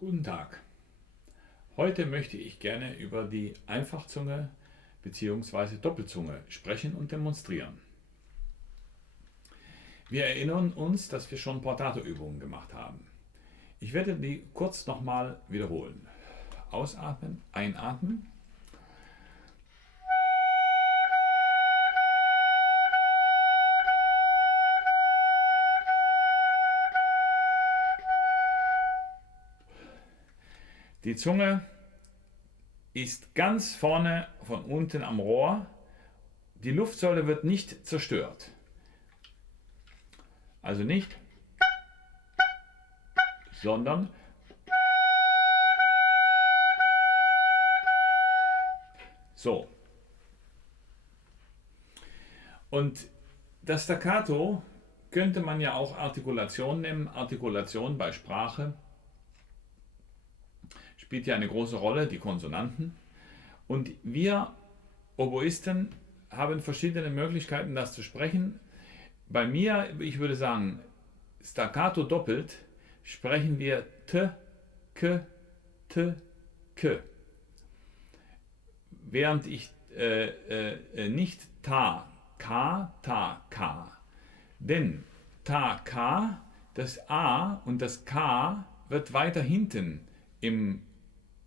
Guten Tag. Heute möchte ich gerne über die Einfachzunge bzw. Doppelzunge sprechen und demonstrieren. Wir erinnern uns, dass wir schon Portato-Übungen gemacht haben. Ich werde die kurz nochmal wiederholen. Ausatmen, einatmen. Die Zunge ist ganz vorne von unten am Rohr. Die Luftsäule wird nicht zerstört. Also nicht, sondern so. Und das Staccato könnte man ja auch Artikulation nennen. Artikulation bei Sprache spielt ja eine große Rolle, die Konsonanten. Und wir Oboisten haben verschiedene Möglichkeiten, das zu sprechen. Bei mir, ich würde sagen, Staccato doppelt, sprechen wir T, K, T, K. Während ich nicht Ta, K, Ta, K. Denn Ta, K, das A und das K wird weiter hinten im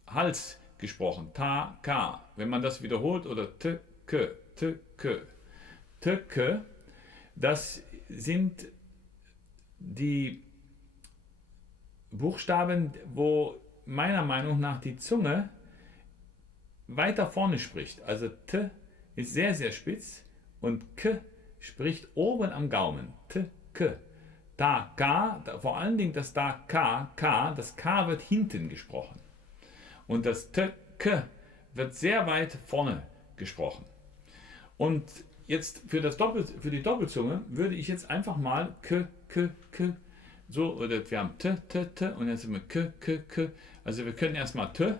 Hals gesprochen. Ta, K. Wenn man das wiederholt oder T, K, T, K. T, K, das sind die Buchstaben, wo meiner Meinung nach die Zunge weiter vorne spricht. Also T ist sehr, sehr spitz und K spricht oben am Gaumen. T, K. Da, K, vor allen Dingen das Da, K, K, das K wird hinten gesprochen. Und das T, K wird sehr weit vorne gesprochen. Und jetzt für die Doppelzunge würde ich jetzt einfach mal K, K, K, so, oder wir haben T, T, T und jetzt sind wir K, K, K. Also wir können erstmal T.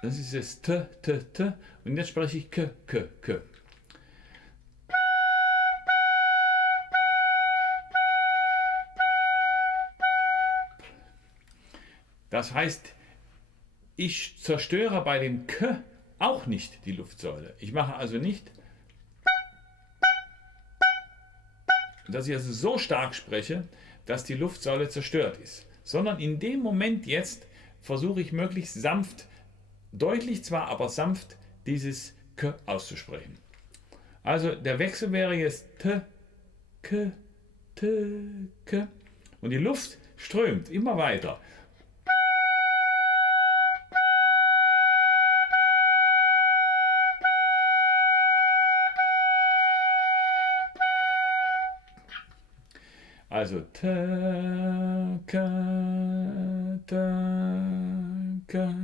Das ist jetzt T, T, T. Und jetzt spreche ich K, K, K. Das heißt, ich zerstöre bei dem K auch nicht die Luftsäule. Ich mache also nicht, dass ich also so stark spreche, dass die Luftsäule zerstört ist, sondern in dem Moment jetzt versuche ich möglichst sanft, deutlich zwar, aber sanft dieses K auszusprechen. Also der Wechsel wäre jetzt T, K, T, K und die Luft strömt immer weiter. Also T, K, T, K.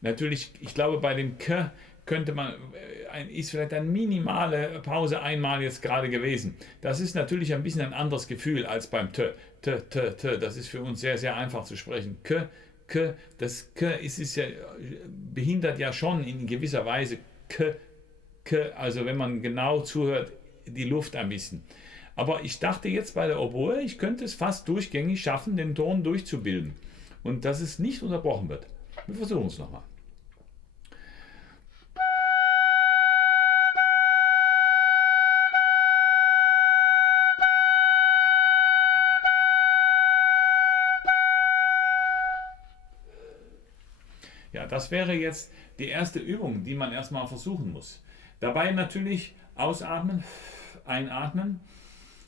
Natürlich, ich glaube, bei dem K könnte man, ist vielleicht eine minimale Pause einmal jetzt gerade gewesen. Das ist natürlich ein bisschen ein anderes Gefühl als beim T, T, T, T. Das ist für uns sehr, sehr einfach zu sprechen. K, K, das K ist ja, behindert ja schon in gewisser Weise K, K, also wenn man genau zuhört, die Luft ein bisschen. Aber ich dachte jetzt bei der Oboe, ich könnte es fast durchgängig schaffen, den Ton durchzubilden. Und dass es nicht unterbrochen wird. Wir versuchen es nochmal. Ja, das wäre jetzt die erste Übung, die man erstmal versuchen muss. Dabei natürlich ausatmen, einatmen,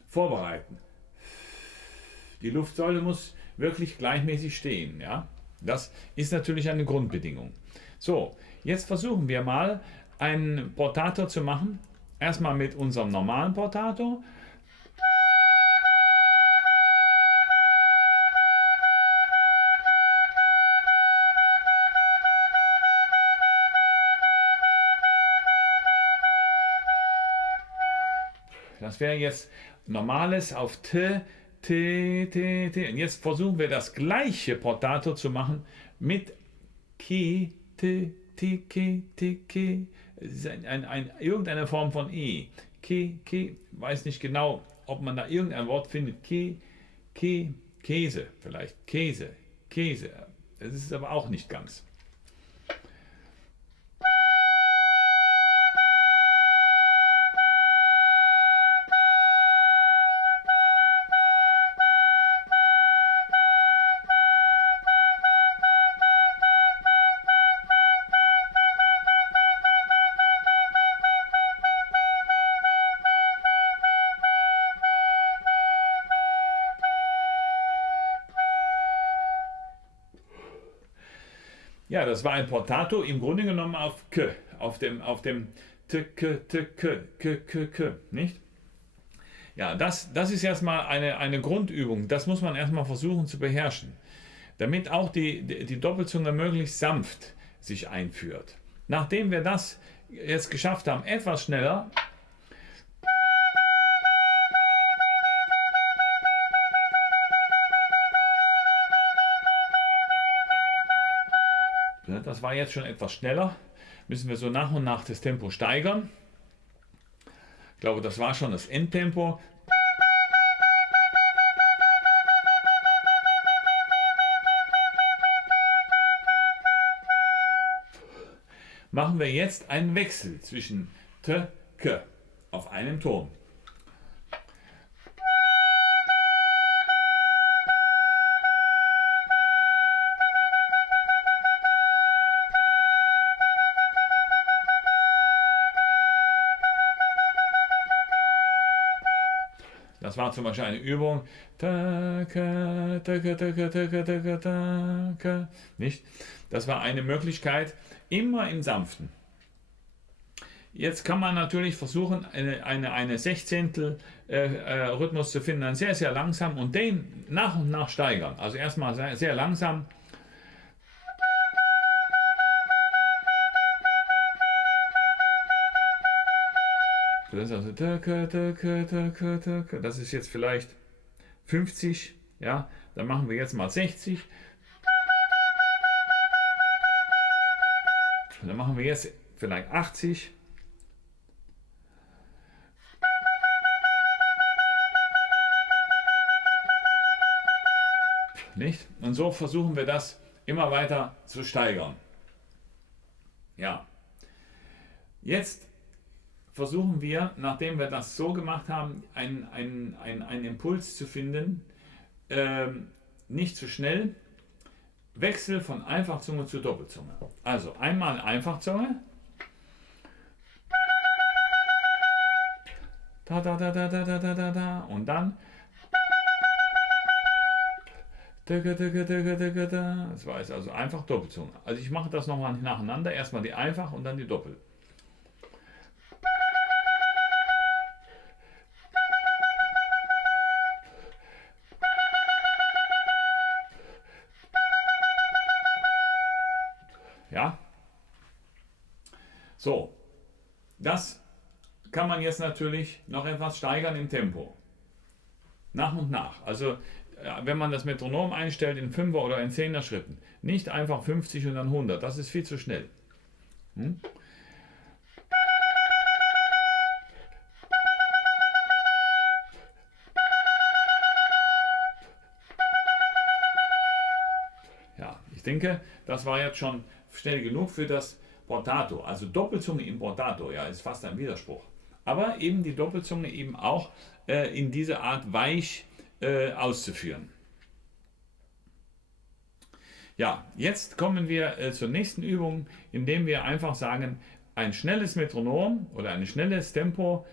vorbereiten. Die Luftsäule muss wirklich gleichmäßig stehen. Ja? Das ist natürlich eine Grundbedingung. So, jetzt versuchen wir mal ein Portato zu machen. Erstmal mit unserem normalen Portato. Das wäre jetzt normales auf T, T, T, T. Und jetzt versuchen wir das gleiche Portato zu machen mit Ki, T, T, K, T, K. Es ist irgendeine Form von E. K, K, weiß nicht genau, ob man da irgendein Wort findet. K, Käse, vielleicht Käse, Käse. Das ist es aber auch nicht ganz. Ja, das war ein Portato, im Grunde genommen auf K, auf dem K, nicht? Ja, das ist erstmal eine Grundübung. Das muss man erstmal versuchen zu beherrschen, damit auch die Doppelzunge möglichst sanft sich einführt. Nachdem wir das jetzt geschafft haben, etwas schneller, das war jetzt schon etwas schneller, müssen wir so nach und nach das Tempo steigern. Ich glaube, das war schon das Endtempo. Machen wir jetzt einen Wechsel zwischen T, K auf einem Ton. Das war zum Beispiel eine Übung. Nicht? Das war eine Möglichkeit, immer im Sanften. Jetzt kann man natürlich versuchen, eine Sechzehntel Rhythmus zu finden, dann sehr, sehr langsam und den nach und nach steigern. Also erstmal sehr, sehr langsam. Das ist, also, das ist jetzt vielleicht 50, ja, dann machen wir jetzt mal 60. Dann machen wir jetzt vielleicht 80. Nicht? Und so versuchen wir das immer weiter zu steigern. Ja. Jetzt versuchen wir, nachdem wir das so gemacht haben, einen Impuls zu finden, nicht zu schnell, Wechsel von Einfachzunge zu Doppelzunge. Also einmal Einfachzunge, da, da, da, da, da, da, da, da, da, und dann das war jetzt also einfach Doppelzunge. Also ich mache das nochmal nacheinander, erstmal die Einfach und dann die Doppel. Ja? So, das kann man jetzt natürlich noch etwas steigern im Tempo. Nach und nach. Also wenn man das Metronom einstellt in 5er oder in 10er Schritten, nicht einfach 50 und dann 100, das ist viel zu schnell. Hm? Ja, ich denke, das war jetzt schon schnell genug für das Portato. Also Doppelzunge im Portato, ja, ist fast ein Widerspruch. Aber eben die Doppelzunge eben auch in dieser Art weich auszuführen. Ja, jetzt kommen wir zur nächsten Übung, indem wir einfach sagen, ein schnelles Metronom oder ein schnelles Tempo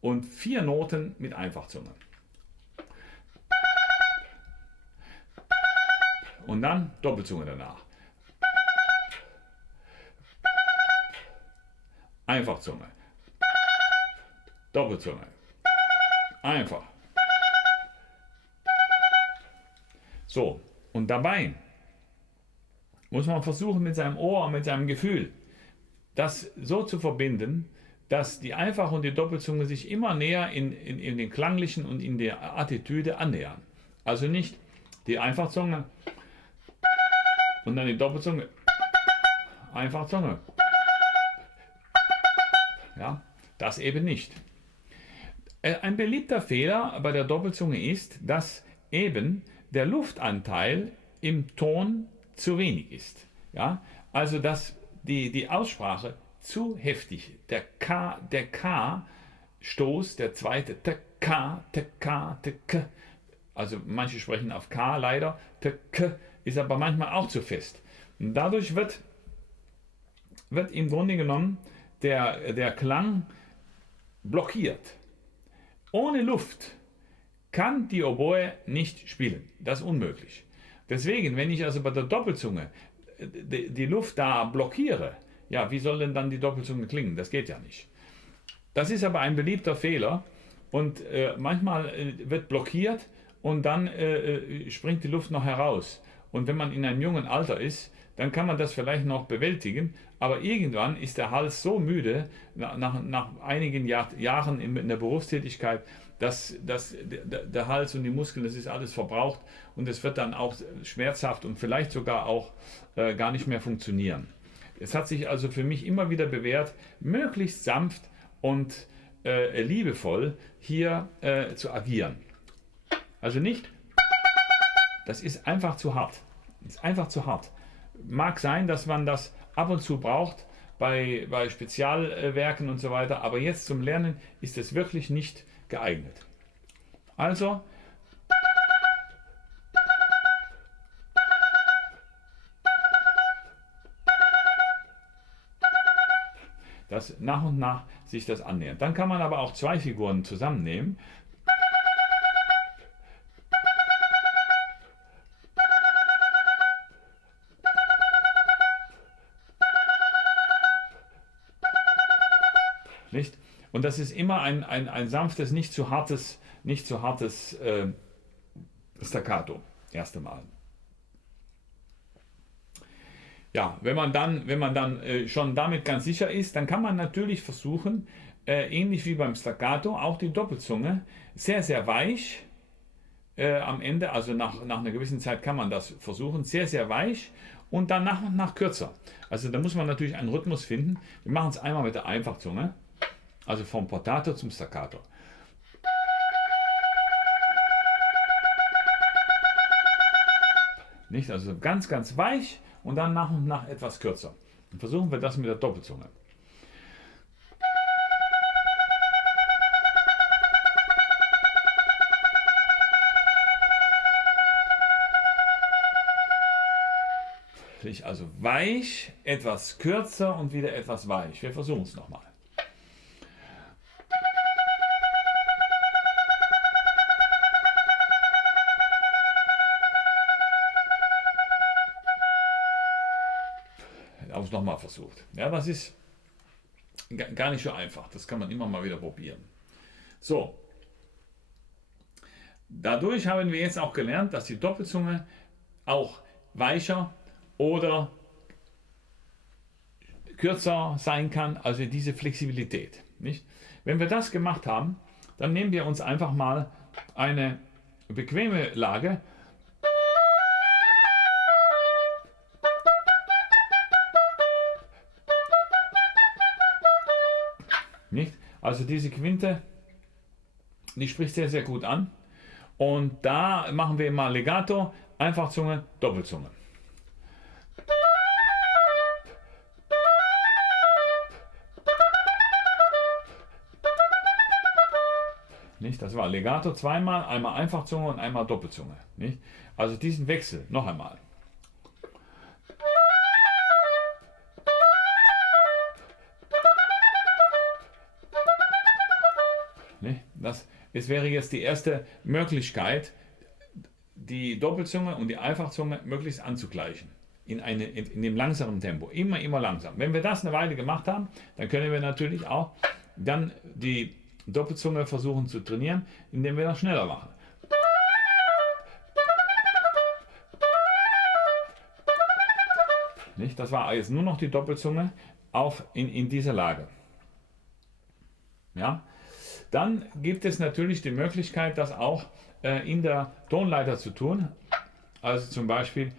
und 4 Noten mit Einfachzunge. Und dann Doppelzunge danach. Einfachzunge. Doppelzunge. Einfach. So, und dabei muss man versuchen, mit seinem Ohr und mit seinem Gefühl das so zu verbinden, dass die Einfach- und die Doppelzunge sich immer näher in den klanglichen und in der Attitüde annähern. Also nicht die Einfachzunge und dann die Doppelzunge, Einfachzunge. Ja, das eben nicht. Ein beliebter Fehler bei der Doppelzunge ist, dass eben der Luftanteil im Ton zu wenig ist. Ja? Also dass die Aussprache zu heftig, der K-Stoß, der zweite K, also manche sprechen auf K leider, ist aber manchmal auch zu fest. Und dadurch wird im Grunde genommen der Klang blockiert. Ohne Luft kann die Oboe nicht spielen. Das ist unmöglich. Deswegen, wenn ich also bei der Doppelzunge die Luft da blockiere, ja, wie soll denn dann die Doppelzunge klingen? Das geht ja nicht. Das ist aber ein beliebter Fehler und manchmal wird blockiert und dann springt die Luft noch heraus. Und wenn man in einem jungen Alter ist, dann kann man das vielleicht noch bewältigen, aber irgendwann ist der Hals so müde, nach einigen Jahren in der Berufstätigkeit, dass der Hals und die Muskeln, das ist alles verbraucht und es wird dann auch schmerzhaft und vielleicht sogar auch gar nicht mehr funktionieren. Es hat sich also für mich immer wieder bewährt, möglichst sanft und liebevoll hier zu agieren. Also nicht, das ist einfach zu hart. Das ist einfach zu hart. Mag sein, dass man das ab und zu braucht bei Spezialwerken und so weiter, aber jetzt zum Lernen ist es wirklich nicht geeignet. Also dass nach und nach sich das annähert. Dann kann man aber auch zwei Figuren zusammennehmen. Nicht? Und das ist immer ein sanftes, nicht zu hartes Staccato. Erste Mal. Ja, wenn man dann schon damit ganz sicher ist, dann kann man natürlich versuchen, ähnlich wie beim Staccato, auch die Doppelzunge sehr, sehr weich am Ende, also nach einer gewissen Zeit kann man das versuchen, sehr, sehr weich und dann nach und nach kürzer. Also da muss man natürlich einen Rhythmus finden. Wir machen es einmal mit der Einfachzunge, also vom Portato zum Staccato. Nicht? Also ganz, ganz weich und dann nach und nach etwas kürzer. Und versuchen wir das mit der Doppelzunge. Also weich, etwas kürzer und wieder etwas weich. Wir versuchen es nochmal. Auch nochmal versucht. Ja, das ist gar nicht so einfach. Das kann man immer mal wieder probieren. So. Dadurch haben wir jetzt auch gelernt, dass die Doppelzunge auch weicher oder kürzer sein kann, also diese Flexibilität. Nicht? Wenn wir das gemacht haben, dann nehmen wir uns einfach mal eine bequeme Lage. Nicht? Also diese Quinte, die spricht sehr, sehr gut an. Und da machen wir immer Legato, Einfachzunge, Doppelzunge. Nicht? Das war Legato zweimal, einmal Einfachzunge und einmal Doppelzunge. Nicht? Also diesen Wechsel noch einmal. Nicht? Es wäre jetzt die erste Möglichkeit, die Doppelzunge und die Einfachzunge möglichst anzugleichen. In dem langsamen Tempo. Immer langsam. Wenn wir das eine Weile gemacht haben, dann können wir natürlich auch dann die Doppelzunge versuchen zu trainieren, indem wir das schneller machen. Nicht? Das war jetzt nur noch die Doppelzunge in dieser Lage. Ja? Dann gibt es natürlich die Möglichkeit, das auch in der Tonleiter zu tun. Also zum Beispiel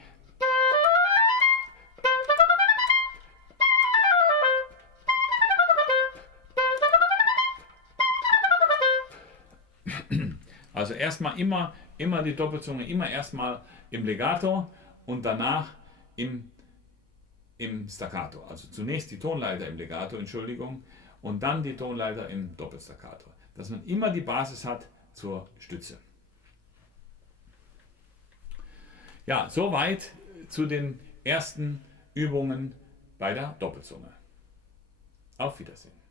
also erstmal immer immer die Doppelzunge, immer erstmal im Legato und danach im Staccato. Also zunächst die Tonleiter im Legato, Entschuldigung, und dann die Tonleiter im Doppelstaccato. Dass man immer die Basis hat zur Stütze. Ja, soweit zu den ersten Übungen bei der Doppelzunge. Auf Wiedersehen.